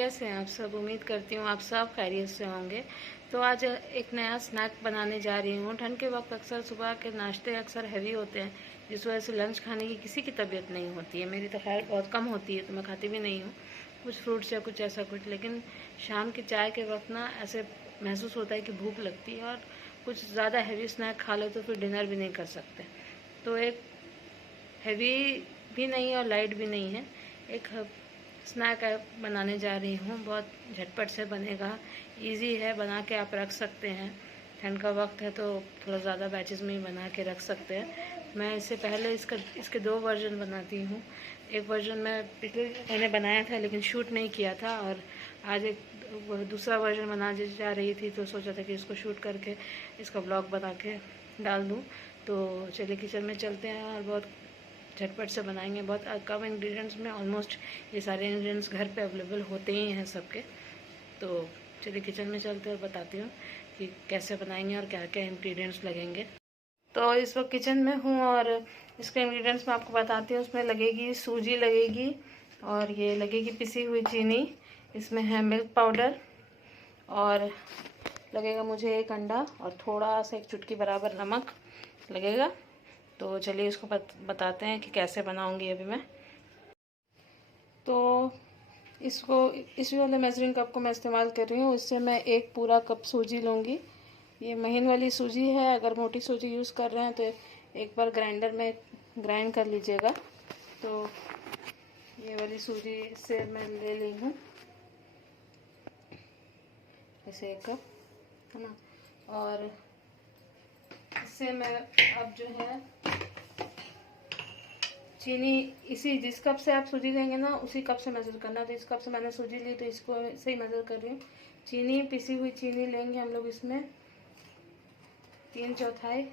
कैसे हैं आप सब। उम्मीद करती हूँ आप सब खैरियत से होंगे। तो आज एक नया स्नैक बनाने जा रही हूँ। ठंड के वक्त अक्सर सुबह के नाश्ते अक्सर हैवी होते हैं, जिस वजह से लंच खाने की किसी की तबीयत नहीं होती है। मेरी तो खैर बहुत कम होती है, तो मैं खाती भी नहीं हूँ कुछ फ्रूट्स या कुछ ऐसा कुछ। लेकिन शाम की चाय के वक्त ना ऐसे महसूस होता है कि भूख लगती है, और कुछ ज़्यादा हैवी स्नैक खा ले तो फिर डिनर भी नहीं कर सकते। तो एक हैवी भी नहीं और लाइट भी नहीं है, एक स्नैक बनाने जा रही हूँ। बहुत झटपट से बनेगा, इजी है, बना के आप रख सकते हैं। ठंड का वक्त है तो थोड़ा ज़्यादा बैचेस में ही बना के रख सकते हैं। मैं इससे पहले इसके 2 वर्जन बनाती हूँ। एक वर्जन मैं पिछले महीने बनाया था लेकिन शूट नहीं किया था, और आज एक दूसरा वर्जन बनाने जा रही थी, तो सोचा था कि इसको शूट करके इसका ब्लॉग बना के डाल दूँ। तो चलिए किचन में चलते हैं और बहुत झटपट से बनाएंगे। बहुत कम इंग्रेडिएंट्स में ऑलमोस्ट ये सारे इंग्रेडिएंट्स घर पे अवेलेबल होते ही हैं सबके। तो चलिए किचन में चलते और बताती हूँ कि कैसे बनाएंगे और क्या क्या इंग्रेडिएंट्स लगेंगे। तो इस वक्त किचन में हूँ और इसके इंग्रेडिएंट्स मैं आपको बताती हूँ। उसमें लगेगी सूजी लगेगी, और ये लगेगी पिसी हुई चीनी, इसमें है मिल्क पाउडर, और लगेगा मुझे 1 अंडा और थोड़ा सा 1 चुटकी बराबर नमक लगेगा। तो चलिए इसको बताते हैं कि कैसे बनाऊंगी अभी मैं। तो इस वाले मेजरिंग कप को मैं इस्तेमाल कर रही हूँ। इससे मैं 1 पूरा कप सूजी लूँगी। ये महीन वाली सूजी है। अगर मोटी सूजी यूज़ कर रहे हैं तो एक बार ग्राइंडर में ग्राइंड कर लीजिएगा। तो ये वाली सूजी से मैं ले ली हूँ, इसे 1 कप है ना। और इससे मैं अब जो है चीनी इसी जिस कप से आप सूजी लेंगे ना उसी कप से मेज़र करना। तो इस कप से मैंने सूजी ली तो इसको सही मेज़र कर रही हूँ। चीनी, पिसी हुई चीनी लेंगे हम लोग इसमें 3/4।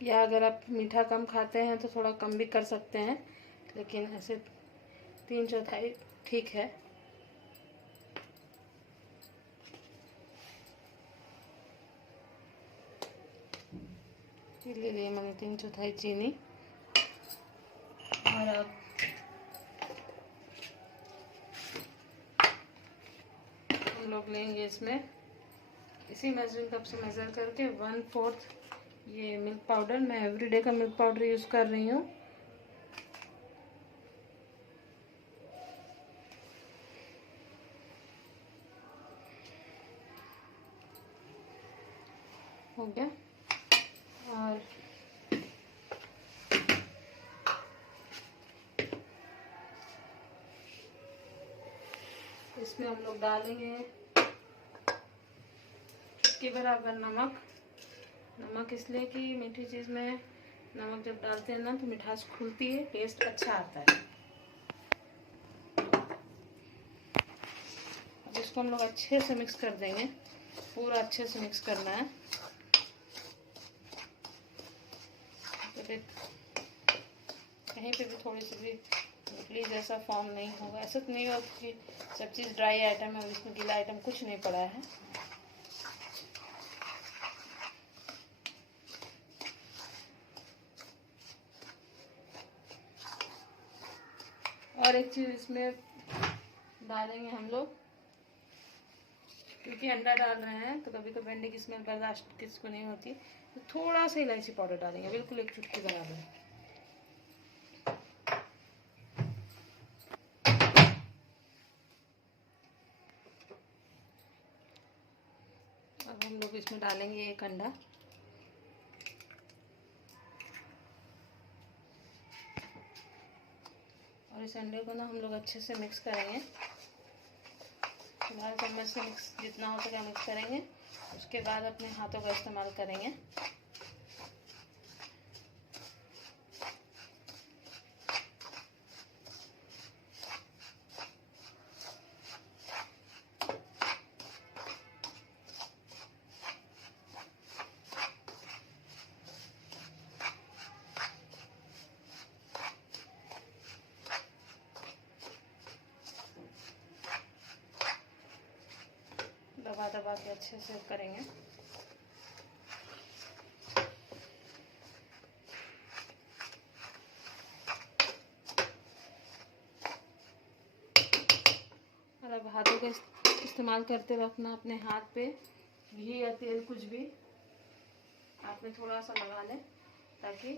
या अगर आप मीठा कम खाते हैं तो थोड़ा कम भी कर सकते हैं, लेकिन ऐसे 3/4 ठीक है। ले लिए मैंने 3/4 चीनी। और अब हम लोग लेंगे इसमें इसी मेजरिंग कप से मेज़र करके 1/4 ये मिल्क पाउडर। मैं एवरीडे का मिल्क पाउडर यूज़ कर रही हूँ। हो गया। और इसमें हम लोग डालेंगे इसके बराबर नमक इसलिए कि मीठी चीज़ में नमक जब डालते हैं ना तो मिठास खुलती है, टेस्ट अच्छा आता है। अब इसको हम लोग अच्छे से मिक्स कर देंगे, पूरा अच्छे से मिक्स करना है। तो कहीं पे भी थोड़ी सी भी इडली जैसा फॉर्म नहीं होगा। ऐसा तो नहीं होगा कि सब चीज़ ड्राई आइटम है और इसमें गीला आइटम कुछ नहीं पड़ा है। और एक चीज़ इसमें डालेंगे हम लोग, क्योंकि अंडा डाल रहे हैं तो कभी कभी अंडे की स्मेल बर्दाश्त किसको नहीं होती, तो थोड़ा सा इलायची पाउडर डालेंगे, बिल्कुल 1 चुटकी बराबर। अब हम लोग इसमें डालेंगे 1 अंडा। और इस अंडे को ना हम लोग अच्छे से मिक्स करेंगे। फिलहाल चम्मच से मिक्स जितना हो सके मिक्स करेंगे। उसके बाद अपने हाथों का इस्तेमाल करेंगे। लगा के अच्छे से करेंगे। और अब हाथों का इस्तेमाल करते वक्त ना अपने हाथ पे घी या तेल कुछ भी आपने थोड़ा सा लगा लें, ताकि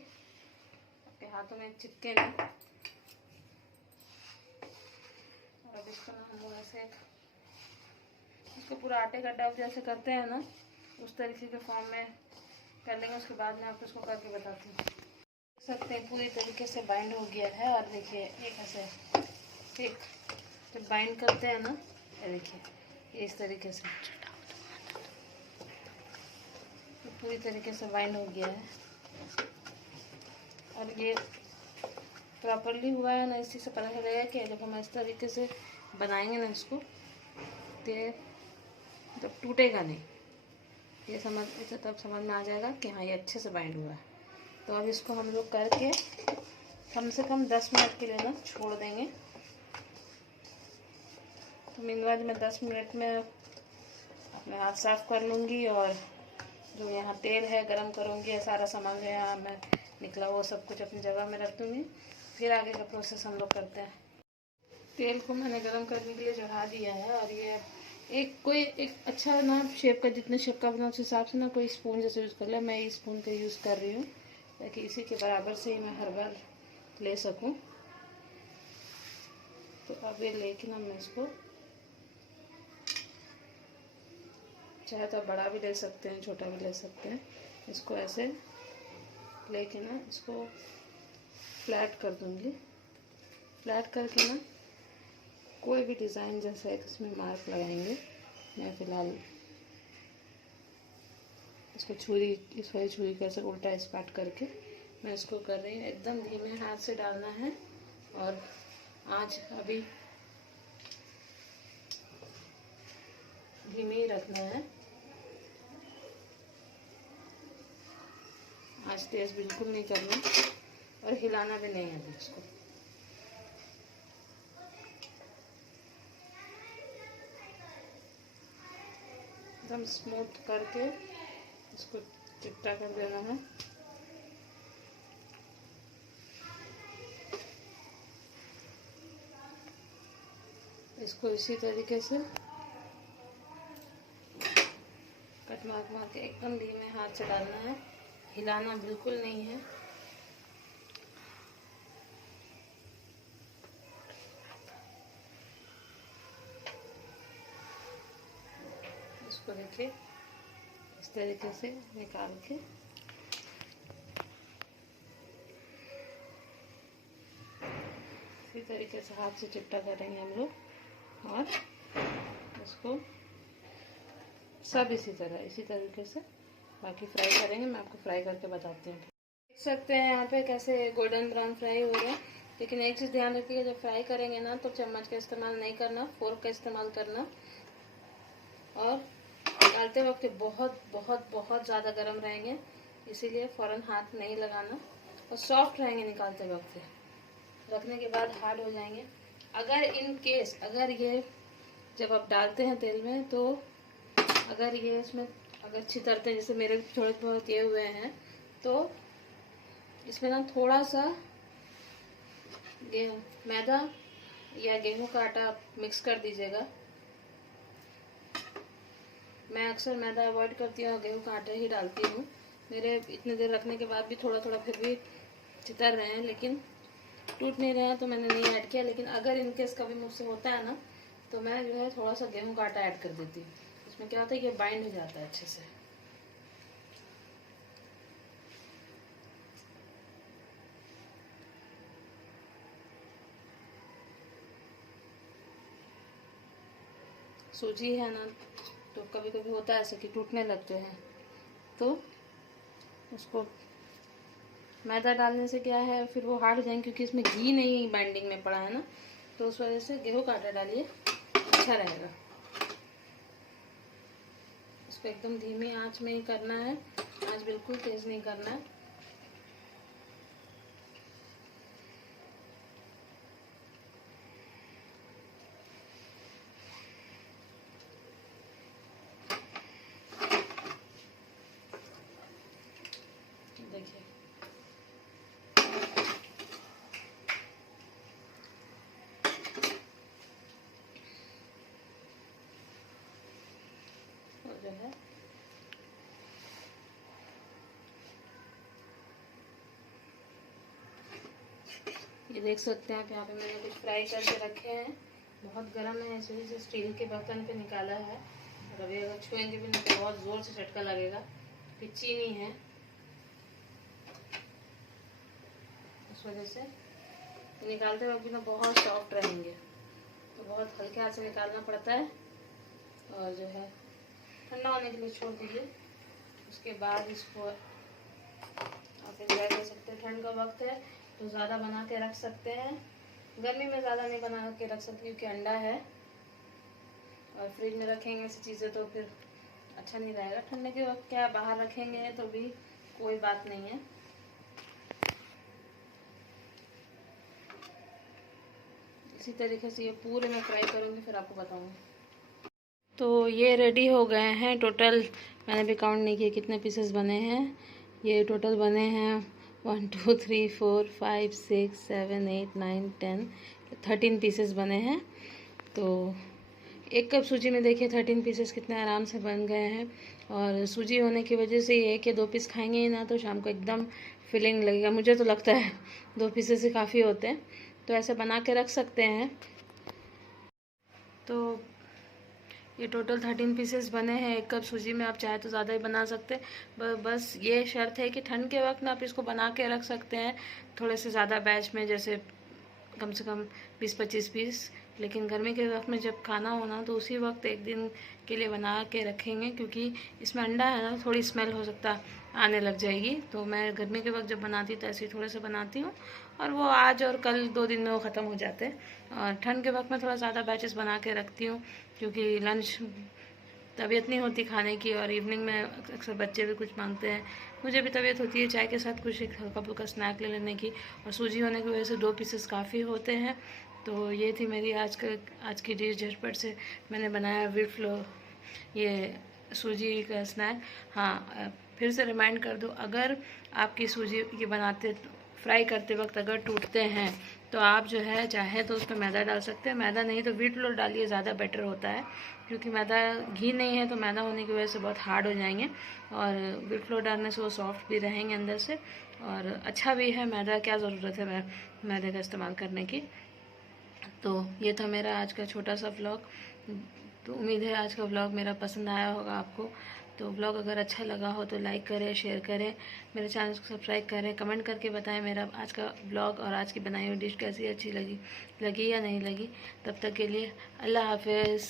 आपके हाथों में चिपके नहीं। और अब इसको ना हम लोग ऐसे इसको पूरा आटे का डब जैसे करते हैं ना, उस तरीके के फॉर्म में कर लेंगे। उसके बाद में आपको इसको करके बताती हूँ। देख सकते हैं पूरी तरीके से बाइंड हो गया है। और देखिए एक ऐसे एक जब बाइंड करते हैं ना, ये देखिए इस तरीके से तो पूरी तरीके से बाइंड हो गया है। और ये प्रॉपरली हुआ है ना, इसी से पता चलेगा कि जब हम इस तरीके से बनाएंगे ना इसको, तो जब टूटेगा नहीं, ये समझ इसे तब समझ में आ जाएगा कि हाँ ये अच्छे से बाइंड हुआ है। तो अब इसको हम लोग करके कम से कम 10 मिनट के लिए ना छोड़ देंगे। तो मीनवाइल मैं 10 मिनट में अपने हाथ साफ कर लूँगी, और जो यहाँ तेल है गरम करूँगी, सारा सामान जो यहाँ मैं निकला वो सब कुछ अपनी जगह में रख दूँगी। फिर आगे का प्रोसेस हम लोग करते हैं। तेल को मैंने गरम करने के लिए चढ़ा दिया है। और ये एक अच्छा ना शेप का, जितने शेप का बना उस हिसाब से ना कोई स्पून जैसे यूज़ कर ले। मैं इस स्पून का यूज़ कर रही हूँ ताकि इसी के बराबर से ही मैं हर बार ले सकूँ। तो अब ये लेकिन हम इसको चाहे तो बड़ा भी ले सकते हैं, छोटा भी ले सकते हैं। इसको ऐसे लेके ना इसको फ्लैट कर दूँगी। फ्लैट करके ना कोई भी डिज़ाइन जैसा है इसमें मार्क लगाएंगे। मैं फ़िलहाल इसको इस वाली छुरी का ऐसे उल्टा स्पाट करके मैं इसको कर रही हूँ। एकदम धीमे हाथ से डालना है और आँच अभी धीमे ही रखना है। आँच तेज़ बिल्कुल नहीं करना और हिलाना भी नहीं है इसको। एकदम स्मूथ करके इसको चिपटा कर देना है। इसको इसी तरीके से कट मार के एकदम धीमे हाथ से डालना है, हिलाना बिल्कुल नहीं है। इसको देखिए इस तरीके से निकाल के इसी तरीके से हाथ से चिपटा करेंगे हम लोग। और इसको सब इसी तरीके से बाकी फ्राई करेंगे। मैं आपको फ्राई करके बताती हूँ। देख सकते हैं यहाँ पे कैसे गोल्डन ब्राउन फ्राई हो रहे हैं। लेकिन एक चीज़ ध्यान रखिएगा, जब फ्राई करेंगे ना तो चम्मच का इस्तेमाल नहीं करना, फोर्क का इस्तेमाल करना। और डालते वक्त बहुत बहुत बहुत ज़्यादा गर्म रहेंगे, इसीलिए फ़ौरन हाथ नहीं लगाना। और सॉफ्ट रहेंगे निकालते वक्त, रखने के बाद हार्ड हो जाएंगे। अगर इन केस अगर ये जब आप डालते हैं तेल में, तो अगर ये इसमें अगर छितरते हैं, जैसे मेरे थोड़े बहुत ये हुए हैं, तो इसमें ना थोड़ा सा मैदा या गेहूं का आटा मिक्स कर दीजिएगा। मैं अक्सर मैदा अवॉइड करती हूँ और गेहूं का आटा ही डालती हूँ। मेरे इतने देर रखने के बाद भी थोड़ा थोड़ा फिर भी चितर रहे हैं, लेकिन टूट नहीं रहे हैं, तो मैंने नहीं ऐड किया। लेकिन अगर इनकेस कभी मुझसे होता है ना, तो मैं जो है थोड़ा सा गेहूं का आटा ऐड कर देती हूँ। इसमें क्या होता है, ये बाइंड हो जाता है अच्छे से। सूजी है ना, तो कभी कभी होता है ऐसे कि टूटने लगते हैं, तो उसको मैदा डालने से क्या है, फिर वो हार्ड हो जाएंगे, क्योंकि इसमें घी नहीं बाइंडिंग में पड़ा है ना, तो उस वजह से गेहूं का आटा डालिए, अच्छा रहेगा। इसको एकदम धीमी आंच में ही करना है, आंच बिल्कुल तेज नहीं करना है। ये देख सकते हैं आप, यहाँ पे मैंने कुछ फ्राई करके रखे हैं। बहुत गर्म है, इस वजह से स्टील के बर्तन पे निकाला है। और अभी अगर छुएंगे भी नहीं तो बहुत ज़ोर से झटका लगेगा कि चीनी है, इस वजह से निकालते वक्त भी ना बहुत सॉफ्ट रहेंगे, तो बहुत हल्के हाथ से निकालना पड़ता है। और जो है ठंडा होने के लिए छोड़ दीजिए, उसके बाद इसको आप एंजॉय कर सकते हैं। ठंड का वक्त है तो ज़्यादा बना के रख सकते हैं, गर्मी में ज़्यादा नहीं बना के रख सकते क्योंकि अंडा है। और फ्रिज में रखेंगे ऐसी चीज़ें तो फिर अच्छा नहीं रहेगा। ठंडे के वक्त क्या बाहर रखेंगे तो भी कोई बात नहीं है। इसी तरीके से ये पूरे मैं फ्राई करूँगी, फिर आपको बताऊँगी। तो ये रेडी हो गए हैं। टोटल मैंने भी काउंट नहीं किया कितने पीसेस बने हैं। ये टोटल बने हैं 1 2 3 4 5 6 7 8 9 10 13 पीसेस बने हैं। तो एक कप सूजी में देखिए 13 पीसेस कितने आराम से बन गए हैं। और सूजी होने की वजह से ये है कि 2 पीस खाएंगे ही ना तो शाम को एकदम फिलिंग लगेगा। मुझे तो लगता है 2 पीसेस ही काफ़ी होते हैं, तो ऐसे बना के रख सकते हैं। तो ये टोटल 13 पीसेस बने हैं। एक कप सूजी में आप चाहे तो ज़्यादा ही बना सकते हैं। बस ये शर्त है कि ठंड के वक्त में आप इसको बना के रख सकते हैं थोड़े से ज़्यादा बैच में, जैसे कम से कम 20-25 पीस। लेकिन गर्मी के वक्त में जब खाना होना तो उसी वक्त एक दिन के लिए बना के रखेंगे, क्योंकि इसमें अंडा है ना, थोड़ी स्मेल हो सकता आने लग जाएगी। तो मैं गर्मी के वक्त जब बनाती तो ऐसे ही थोड़े से बनाती हूँ, और वो आज और कल 2 दिन में वो ख़त्म हो जाते हैं। और ठंड के वक्त में थोड़ा ज़्यादा बैचेस बना के रखती हूँ, क्योंकि लंच तबीयत नहीं होती खाने की, और इवनिंग में अक्सर बच्चे भी कुछ मांगते हैं। मुझे भी तबीयत होती है चाय के साथ कुछ एक हल्का फुल्का स्नैक ले लेने की। और सूजी होने की वजह से 2 पीसेस काफ़ी होते हैं। तो ये थी मेरी आज की डिश। झटपट से मैंने बनाया व्हीट फ्लोर ये सूजी का स्नैक। हाँ, फिर से रिमाइंड कर दूँ, अगर आपकी सूजी की बनाते फ्राई करते वक्त अगर टूटते हैं तो आप जो है चाहे तो उसमें मैदा डाल सकते हैं। मैदा नहीं तो व्हीट फ्लोर डालिए, ज़्यादा बेटर होता है, क्योंकि मैदा घी नहीं है तो मैदा होने की वजह से बहुत हार्ड हो जाएंगे। और व्हीट फ्लोर डालने से वो सॉफ्ट भी रहेंगे अंदर से, और अच्छा भी है। मैदा क्या ज़रूरत है मैदे का इस्तेमाल करने की। तो ये था मेरा आज का छोटा सा व्लॉग। तो उम्मीद है आज का व्लॉग मेरा पसंद आया होगा आपको। तो व्लॉग अगर अच्छा लगा हो तो लाइक करें, शेयर करें, मेरे चैनल को सब्सक्राइब करें, कमेंट करके बताएं मेरा आज का व्लॉग और आज की बनाई हुई डिश कैसी अच्छी लगी या नहीं लगी। तब तक के लिए अल्लाह हाफिज़।